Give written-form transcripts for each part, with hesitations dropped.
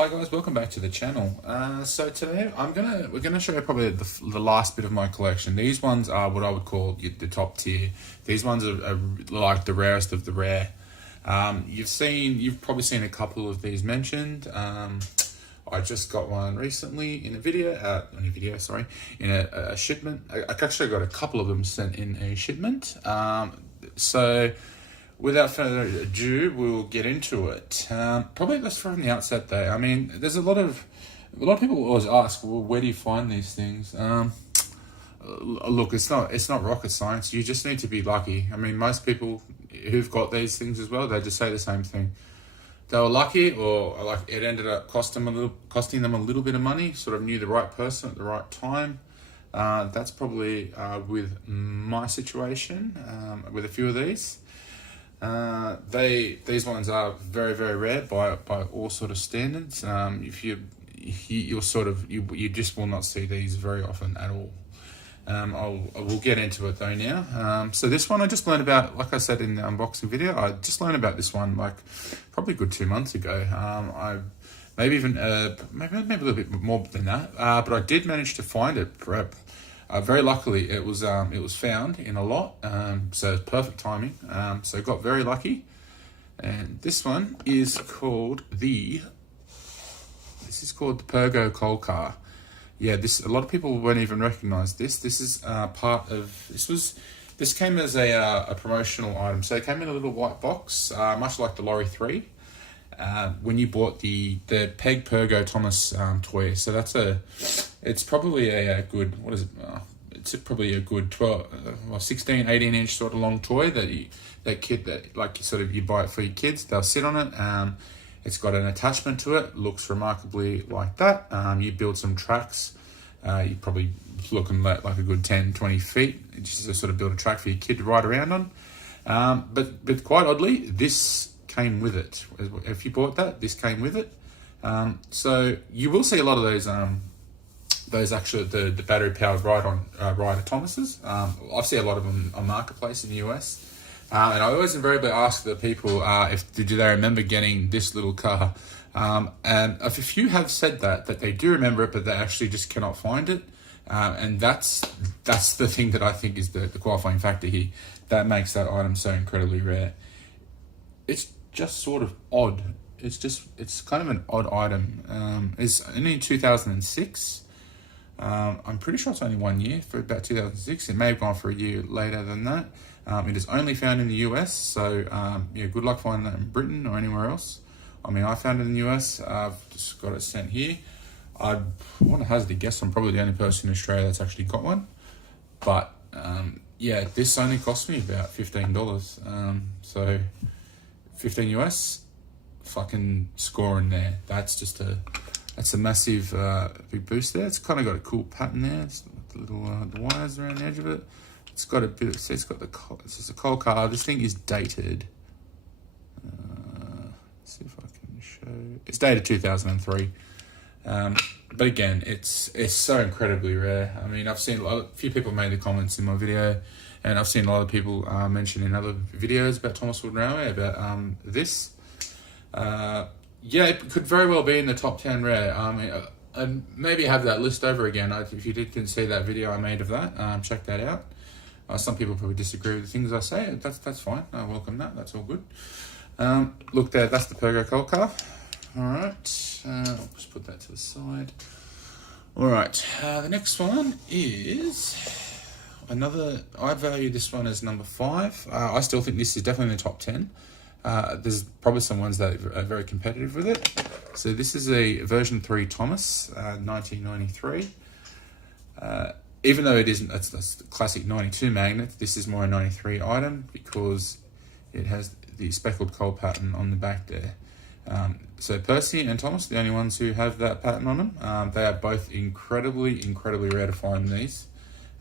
Hi guys, welcome back to the channel. So today we're gonna show you probably the last bit of my collection. These ones are what I would call the top tier. These ones are like the rarest of the rare. You've probably seen a couple of these mentioned. I just got one recently in a video, in a shipment. I actually got a couple of them sent in a shipment. So without further ado, we'll get into it. Probably let's start from the outset though. I mean, there's a lot of people always ask, well, where do you find these things? Look, it's not rocket science. You just need to be lucky. I mean, most people who've got these things as well, they just say the same thing. They were lucky, or like it ended up costing them a little bit of money. Sort of knew the right person at the right time. That's probably with my situation with a few of these. These ones are very, very rare by all sort of standards. If you just will not see these very often at all. I will get into it though now. So this one I just learned about, like I said in the unboxing video, I just learned about this one like probably a good 2 months ago. Maybe a little bit more than that. But I did manage to find it. Very luckily, it was found in a lot, so it's perfect timing. So got very lucky, and this one is called the Pergo coal car. Yeah, a lot of people won't even recognize this. This is this came as a promotional item. So it came in a little white box, much like the Lorry 3. When you bought the Peg Pergo Thomas toy. So it's probably a good, it's probably a good 16, 18 inch sort of long toy that you buy it for your kids. They'll sit on it. It's got an attachment to it, looks remarkably like that. You build some tracks. You're probably looking like a good 10, 20 feet, just to sort of build a track for your kid to ride around on. But quite oddly, this came with it. If you bought that, this came with it. So you will see a lot of those actually the battery powered rider Thomases. I've seen a lot of them on Marketplace in the US. And I always invariably ask the people do they remember getting this little car. And a few have said that they do remember it, but they actually just cannot find it. And that's the thing that I think is the qualifying factor here that makes that item so incredibly rare. It's just sort of odd. It's kind of an odd item. It's only in 2006. I'm pretty sure it's only 1 year, for about 2006. It may have gone for a year later than that. It is only found in the US, so good luck finding that in Britain or anywhere else. I mean, I found it in the US. I've just got it sent here. I want to hazard a guess, I'm probably the only person in Australia that's actually got one. But this only cost me about $15. So 15 US, fucking scoring there. That's a massive big boost there. It's kind of got a cool pattern there. It's got the little the wires around the edge of it. It's got a bit of, it's just a coal car. This thing is dated. Let's see if I can show. It's dated 2003. But again, it's so incredibly rare. I mean, I've seen a few people made the comments in my video, and I've seen a lot of people mention in other videos about Thomas Wood Railway about this. It could very well be in the top 10 rare. And maybe have that list over again. If you didn't see that video I made of that, check that out. Some people probably disagree with the things I say. That's fine. I welcome that. That's all good. Look there. That's the Pergo coal car. All right. I'll just put that to the side. All right. The next one is another. I value this one as number 5. I still think this is definitely in the top 10. There's probably some ones that are very competitive with it. So this is a version 3 Thomas, 1993. Even though it isn't, that's the classic 92 magnet, this is more a 93 item because it has the speckled coal pattern on the back there. So Percy and Thomas, the only ones who have that pattern on them. They are both incredibly rare to find these.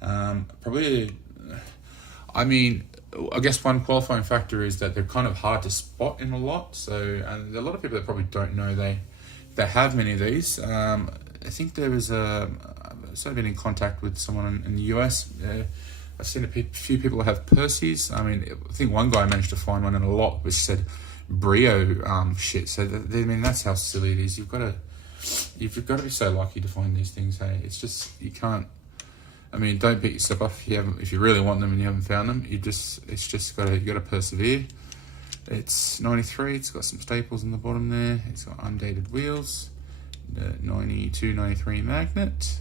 I guess one qualifying factor is that they're kind of hard to spot in a lot. So and a lot of people that probably don't know they have many of these. I think there was I've been in contact with someone in the US. I've seen a few people have Percy's. I mean, I think one guy managed to find one in a lot which said Brio shit. So that's how silly it is. You've got to you've got to be so lucky to find these things. Hey, it's just, you can't. I mean, don't beat yourself up if you really want them and you haven't found them. You got to persevere. It's 93. It's got some staples in the bottom there. It's got undated wheels. The 92, 93 magnet.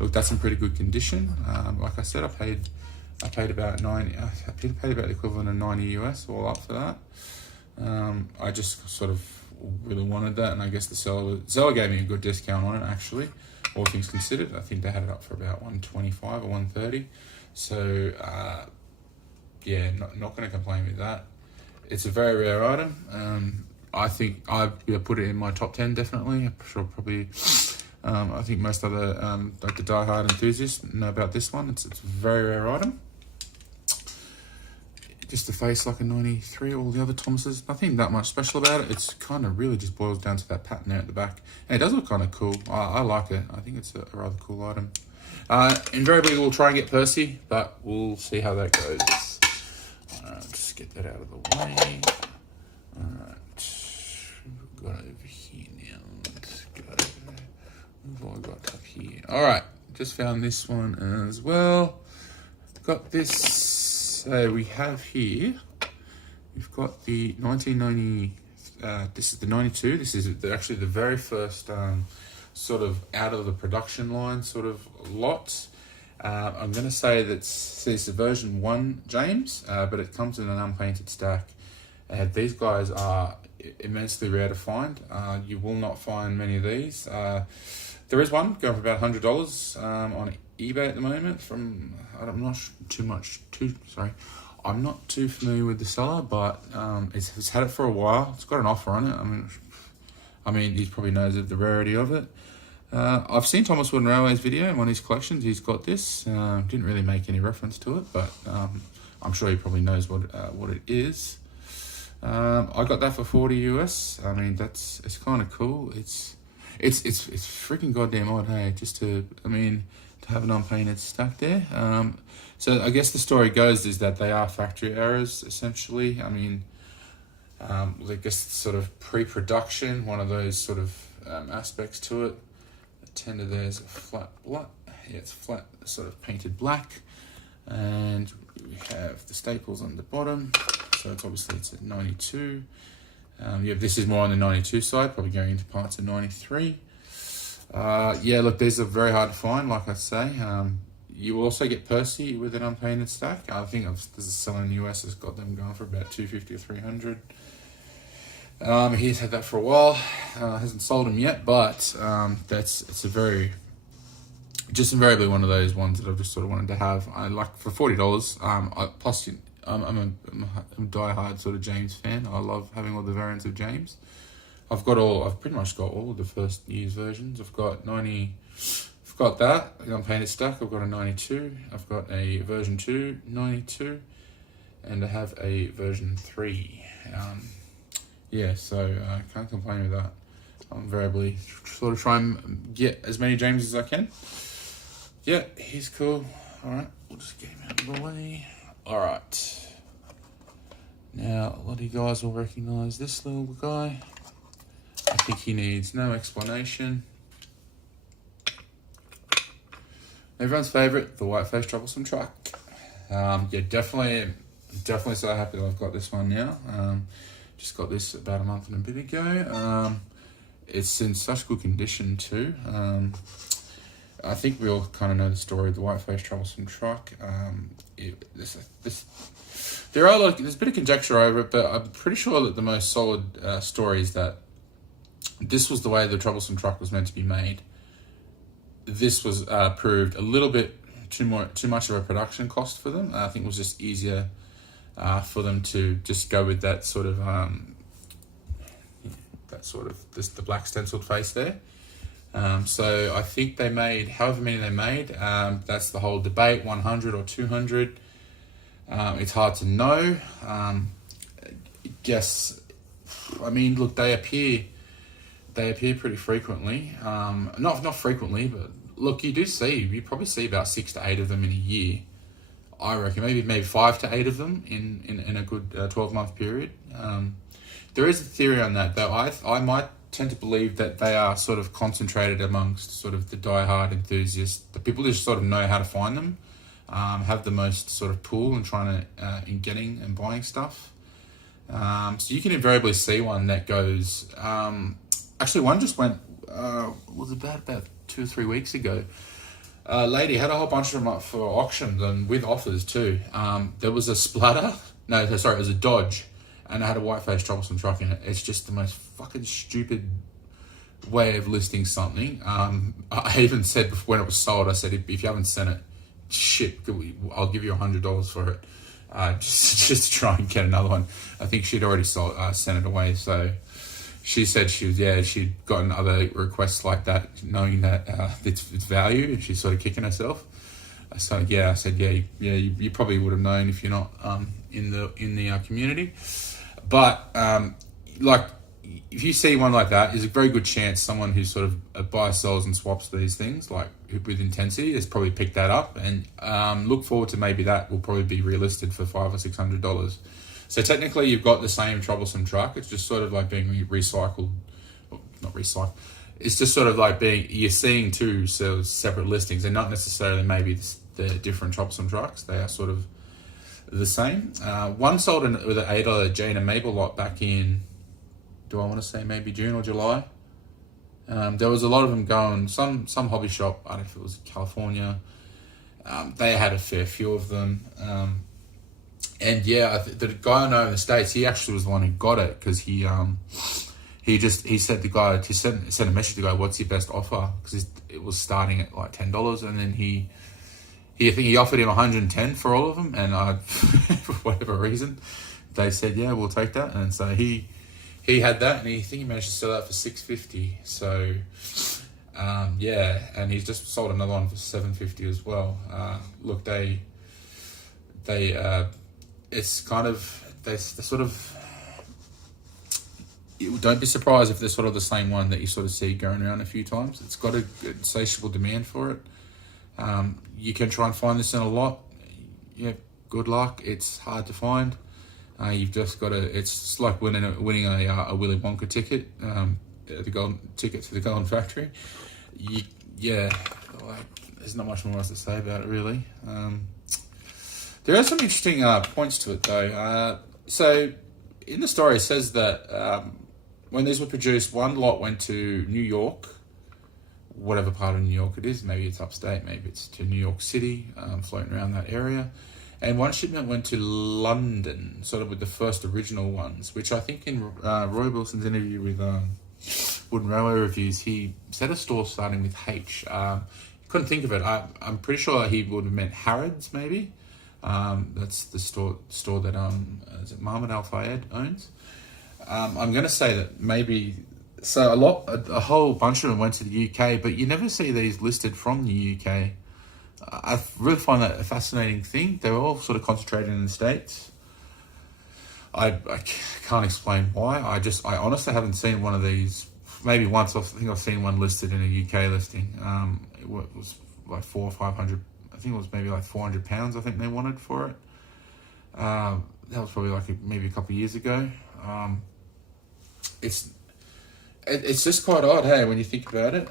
Look, that's in pretty good condition. Like I said, I paid about 90. I paid about the equivalent of 90 US all up for that. I just sort of really wanted that, and I guess the seller gave me a good discount on it, actually, all things considered. I think they had it up for about 125 or 130. So yeah, not going to complain with that. It's a very rare item. I think I've put it in my top 10 definitely. I'm sure probably. I think most other like the die-hard enthusiasts know about this one. It's a very rare item. Just the face like a 93. All the other Thomases, nothing that much special about it. It's kind of really just boils down to that pattern there at the back. And it does look kind of cool. I like it. I think it's a rather cool item. Invariably, we'll try and get Percy, but we'll see how that goes. Just get that out of the way. Alright, we've got over here now. Let's go. What have I got up here? Alright, just found this one as well. Got this. So we have here, we've got the 1990, this is the 92. This is actually the very first sort of out of the production line sort of lot. I'm going to say that this is version 1, James, but it comes in an unpainted stack. These guys are immensely rare to find. You will not find many of these. There is one going for about $100 on eBay at the moment. I'm not too familiar with the seller, but it's had it for a while. It's got an offer on it. I mean, he probably knows of the rarity of it. I've seen Thomas Wooden Railway's video in one of his collections. He's got this. Didn't really make any reference to it, but I'm sure he probably knows what it is. I got that for 40 US. I mean, it's kind of cool. It's freaking goddamn odd, hey, to have an unpainted stack there. So I guess the story goes is that they are factory errors, essentially. I mean, I guess sort of pre-production, one of those sort of aspects to it. The tender there's a flat black. Yeah, it's flat, sort of painted black. And we have the staples on the bottom. So it's at 92. Yeah, this is more on the 92 side, probably going into parts of 93. Yeah, look, these are very hard to find, like I say. You will also get Percy with an unpainted stack. I think there's a seller in the US that's got them going for about $250 or $300. He's had that for a while. Hasn't sold them yet, but it's a very, just invariably one of those ones that I've just sort of wanted to have. I like for $40. Plus, I'm a die-hard sort of James fan. I love having all the variants of James. I've pretty much got all of the first year's versions. I've got that, an unpainted stack. I've got a 92. I've got a version 2, 92. And I have a version 3. Yeah, so I can't complain with that. I'm invariably sort of try and get as many James as I can. Yeah, he's cool. Alright, we'll just get him out of the way. Alright. Now, a lot of you guys will recognise this little guy. I think he needs no explanation. Everyone's favourite, the white-faced troublesome truck. Yeah, definitely so happy that I've got this one now. Just got this about a month and a bit ago. It's in such good condition too. I think we all kind of know the story of the white-faced troublesome truck. There's a bit of conjecture over it, but I'm pretty sure that the most solid story is that this was the way the troublesome truck was meant to be made. This was proved a little bit too much of a production cost for them. I think it was just easier for them to just go with that sort of the black stenciled face there. So I think they made however many they made. That's the whole debate, 100 or 200. It's hard to know. Look, they appear pretty frequently. Not frequently, but look, you probably see about 6 to 8 of them in a year. I reckon maybe 5 to 8 of them in a good 12-month period. There is a theory on that, though. I might tend to believe that they are sort of concentrated amongst sort of the die-hard enthusiasts, the people who sort of know how to find them, have the most sort of pull in trying to in getting and buying stuff. So you can invariably see one that goes. Actually, one just went. Was about 2 or 3 weeks ago. A lady had a whole bunch of them up for auctions and with offers too. There was a Splatter. No, sorry, it was a Dodge, and it had a white-faced Troublesome truck in it. It's just the most fucking stupid way of listing something. I even said when it was sold, I said, if you haven't sent it, shit, I'll give you $100 for it. Just to try and get another one. I think she'd already sent it away. So she said she'd gotten other requests like that, knowing that it's value, and she's sort of kicking herself. I said, you probably would have known if you're not in the community. But like, if you see one like that, there's a very good chance someone who sort of buys, sells, and swaps these things like with intensity has probably picked that up, and look forward to maybe that will probably be relisted for $500 or $600. So technically, you've got the same Troublesome truck. It's just sort of like being recycled, not recycled. It's just sort of like you're seeing two separate listings. They're not necessarily maybe the different Troublesome trucks. They are sort of the same. One sold with an $8 Jane and Mabel lot back in, do I want to say maybe June or July? There was a lot of them going, some hobby shop, I don't know if it was California, they had a fair few of them. And yeah, the guy I know in the States, he actually was the one who got it, because he said he sent a message to the guy, what's your best offer? Because it was starting at like $10, and then I think he offered him $110 for all of them, and for whatever reason, they said, yeah, we'll take that. And so he had that, and I think he managed to sell that for $650. So and he's just sold another one for $750 as well. Look, it's kind of, they're sort of, don't be surprised if they're sort of the same one that you sort of see going around a few times. It's got a insatiable demand for it. You can try and find this in a lot. Yeah, good luck. It's hard to find. You've just got to, it's like winning a Willy Wonka ticket, the golden ticket to the Golden Factory. There's not much more else to say about it, really. There are some interesting points to it, though. So, in the story, it says that when these were produced, one lot went to New York, whatever part of New York it is. Maybe it's upstate, maybe it's to New York City, floating around that area. And one shipment went to London, sort of with the first original ones, which I think in Roy Wilson's interview with Wooden Railway Reviews, he said a store starting with H. Couldn't think of it. I'm pretty sure he would have meant Harrods, maybe. That's the store that is it Mohammed Al Fayed owns. I'm going to say that maybe, so a whole bunch of them went to the UK, but you never see these listed from the UK. I really find that a fascinating thing. They're all sort of concentrated in the States. I can't explain why. I honestly haven't seen one of these. Maybe once. I think I've seen one listed in a UK listing. It was like 400 or 500. I think it was maybe like £400. I think they wanted for it. That was probably like maybe a couple of years ago. It's just quite odd, hey, when you think about it.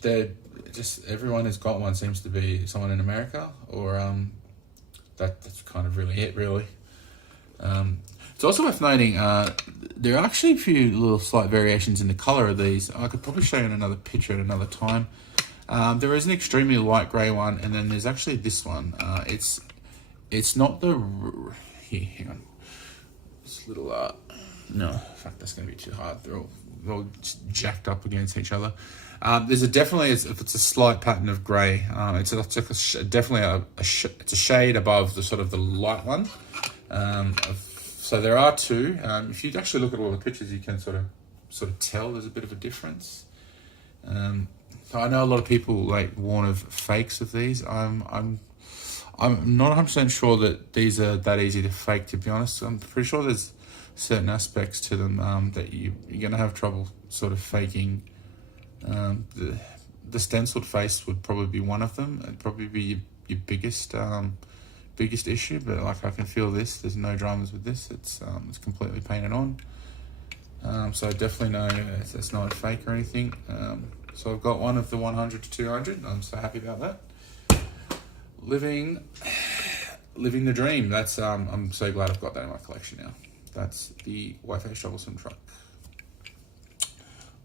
They're just, everyone who's got one seems to be someone in America, or that's kind of really it, really. It's also worth noting there are actually a few little slight variations in the colour of these. I could probably show you in another picture at another time. There is an extremely light grey one, and then there's actually this one. It's not the... Here, hang on. This little... No, fuck, that's going to be too hard. They're all jacked up against each other. There's it's a slight pattern of grey. It's definitely it's a shade above the sort of the light one. So there are two. If you actually look at all the pictures, you can sort of tell there's a bit of a difference. So I know a lot of people like warn of fakes of these. I'm not 100% sure that these are that easy to fake, to be honest. I'm pretty sure there's certain aspects to them that you're going to have trouble sort of faking. The stenciled face would probably be one of them. It'd probably be your biggest issue, but like I can feel this. There's no dramas with this. It's completely painted on. So I definitely know it's not a fake or anything. So I've got one of the 100 to 200. I'm so happy about that. Living the dream. That's I'm so glad I've got that in my collection now. That's the Whiteface Troublesome truck.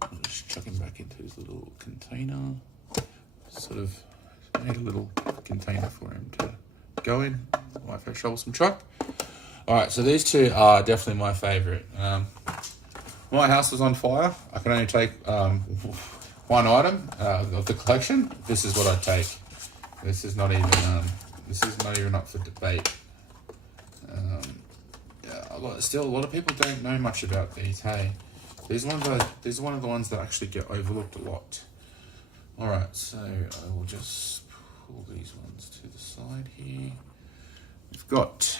I'll just chuck him back into his little container. Sort of made a little container for him to go in. Whiteface Troublesome truck. All right, so these two are definitely my favorite. My house was on fire. I can only take one item of the collection. This is what I take. This is not even up for debate. Still, a lot of people don't know much about these. Hey, these are one of the ones that actually get overlooked a lot. All right, so I will just pull these ones to the side here. We've got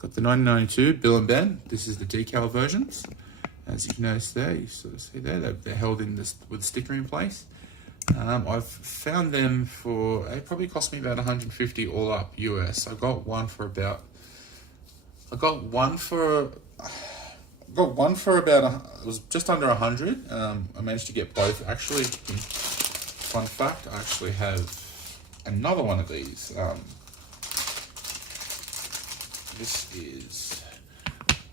the 1992 Bill and Ben. This is the decal versions. As you can notice there, you sort of see there, they're held in this with a sticker in place. I've found them for, it probably cost me about 150 all up US. I got one for about it was just under 100. I managed to get both. Actually, fun fact, I actually have another one of these. I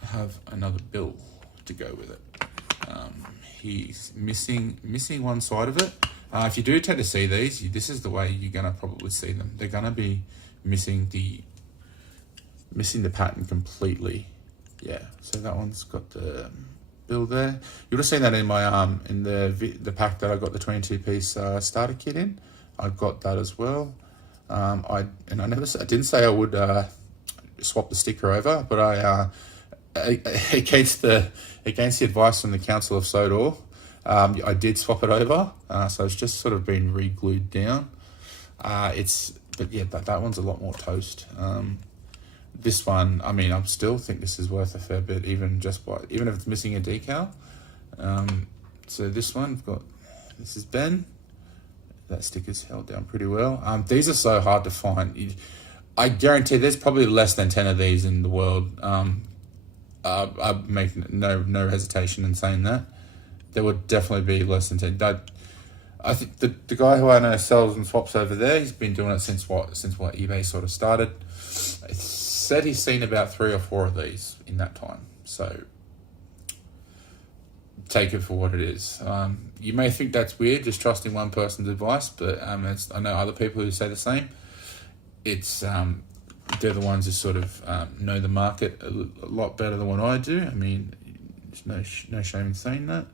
have another bill to go with it. He's missing one side of it. If you do tend to see these, this is the way you're gonna probably see them. They're gonna be missing the pattern completely. Yeah, so that one's got the bill there. You would have seen that in my in the pack that I got the 22-piece starter kit in. I've got that as well. I didn't say I would swap the sticker over, but against the advice from the Council of Sodor, I did swap it over. So it's just sort of been re-glued down. But yeah, that one's a lot more toast. This one, I mean, I still think this is worth a fair bit, even if it's missing a decal. So this one, this is Ben. That sticker's held down pretty well. These are so hard to find. I guarantee there's probably less than 10 of these in the world. I make no hesitation in saying that. There would definitely be less than 10. I think the guy who I know sells and swaps over there, he's been doing it since eBay sort of started. He said he's seen about 3 or 4 of these in that time. So take it for what it is. You may think that's weird, just trusting one person's advice, but I know other people who say the same. It's they're the ones who sort of know the market a lot better than what I do. I mean, there's no shame in saying that.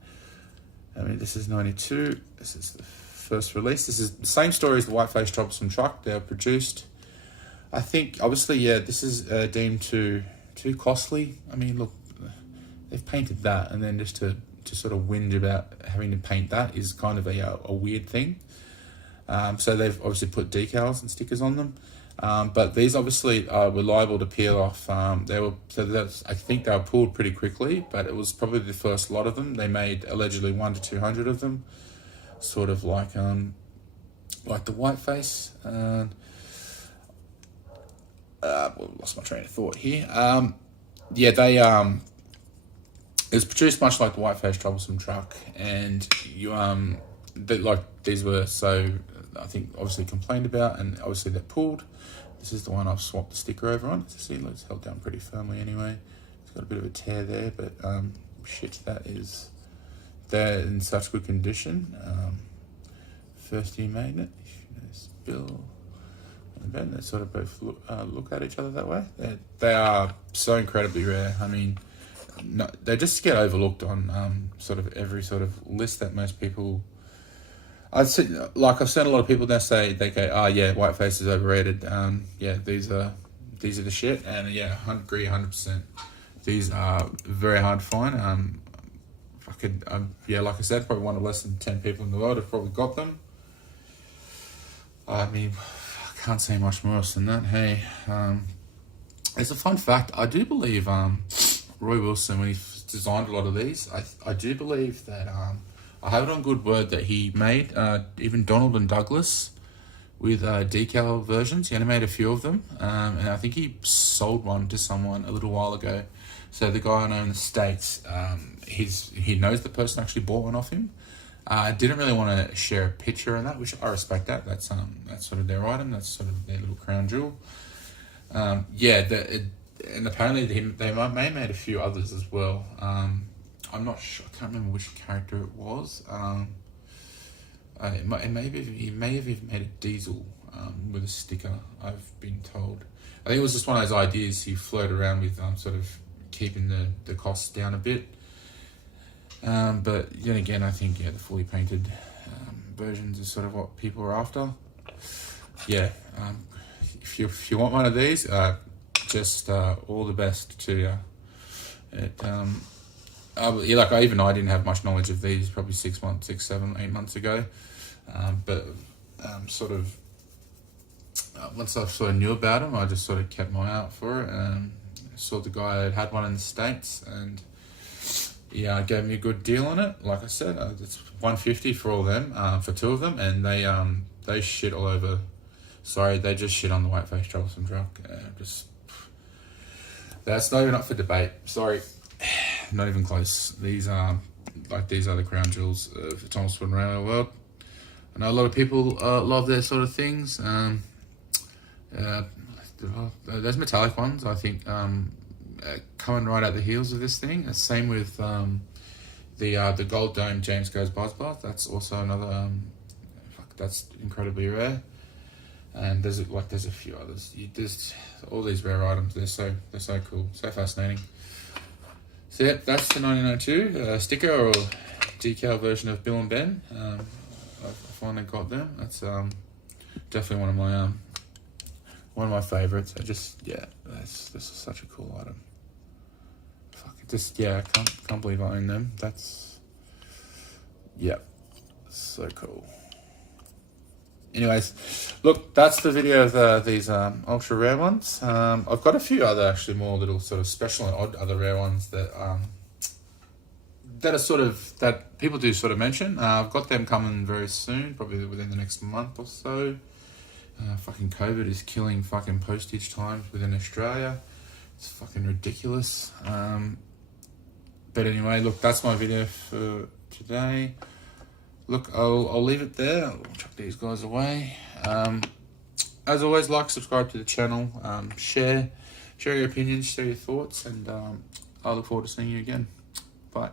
I mean, this is 92. This is the first release. This is the same story as the Whiteface Troublesome truck. They were produced. I think, obviously, yeah, this is deemed too costly. I mean, look, they've painted that, and then just to sort of whinge about having to paint that is kind of a weird thing. So they've obviously put decals and stickers on them. But these obviously were liable to peel off. I think they were pulled pretty quickly, but it was probably the first lot of them. They made allegedly 100 to 200 of them, sort of like the Whiteface. Lost my train of thought here. It was produced much like the Whiteface Troublesome truck, and these were so, I think, obviously complained about, and obviously they're pulled. This is the one I've swapped the sticker over on. As you see, it's held down pretty firmly anyway. It's got a bit of a tear there, but they're in such good condition. First year magnet, there's Bill and Ben. They sort of both look at each other that way. They are so incredibly rare. I mean, no, they just get overlooked on sort of every sort of list that most people. I've seen a lot of people that say, they go, oh yeah, Whiteface is overrated. Yeah, these are the shit, and yeah, I agree 100%. These are very hard to find. Like I said, probably one of less than 10 people in the world have probably got them. I mean, I can't say much more else than that. Hey, it's a fun fact. I do believe Roy Wilson, when he designed a lot of these, I do believe that I have it on good word that he made even Donald and Douglas with decal versions. He only made a few of them, and I think he sold one to someone a little while ago. So the guy I know in the States, he knows the person actually bought one off him. Didn't really want to share a picture and that, which I respect that. That's sort of their item. That's sort of their little crown jewel. And apparently they may have made a few others as well. I'm not sure. I can't remember which character it was. He may have even made a diesel with a sticker, I've been told. I think it was just one of those ideas he floated around with, sort of keeping the costs down a bit. But then again, I think the fully painted versions is sort of what people are after. Yeah, if you want one of these, just all the best to you. I didn't have much knowledge of these probably 6 months, 6, 7, 8 months ago. Once I sort of knew about them, I just sort of kept my eye out for it. Saw the guy had one in the States, and gave me a good deal on it. Like I said, it's $150 for all of them, for 2 of them, and they shit all over. Sorry, they just shit on the white-faced Troublesome truck. That's not even up for debate. Sorry, not even close. These are the crown jewels of the Thomas Wooden Railway world. I know a lot of people love their sort of things. Those metallic ones, I think, coming right out the heels of this thing. Same with the gold dome James Goes Buzzbath. That's also another. That's incredibly rare. And there's a few others. There's all these rare items. They're so cool, so fascinating. So yeah, that's the 1902 sticker or decal version of Bill and Ben. I finally got them. That's definitely one of my favorites. This is such a cool item. I can't believe I own them. That's so cool. Anyways, look, that's the video of these ultra rare ones. I've got a few other actually more little sort of special and odd other rare ones that are that people do sort of mention. I've got them coming very soon, probably within the next month or so. Fucking COVID is killing fucking postage times within Australia. It's fucking ridiculous. But anyway, look, that's my video for today. Look, I'll leave it there. I'll chuck these guys away. As always, like, subscribe to the channel, share your opinions, share your thoughts, and I look forward to seeing you again. Bye.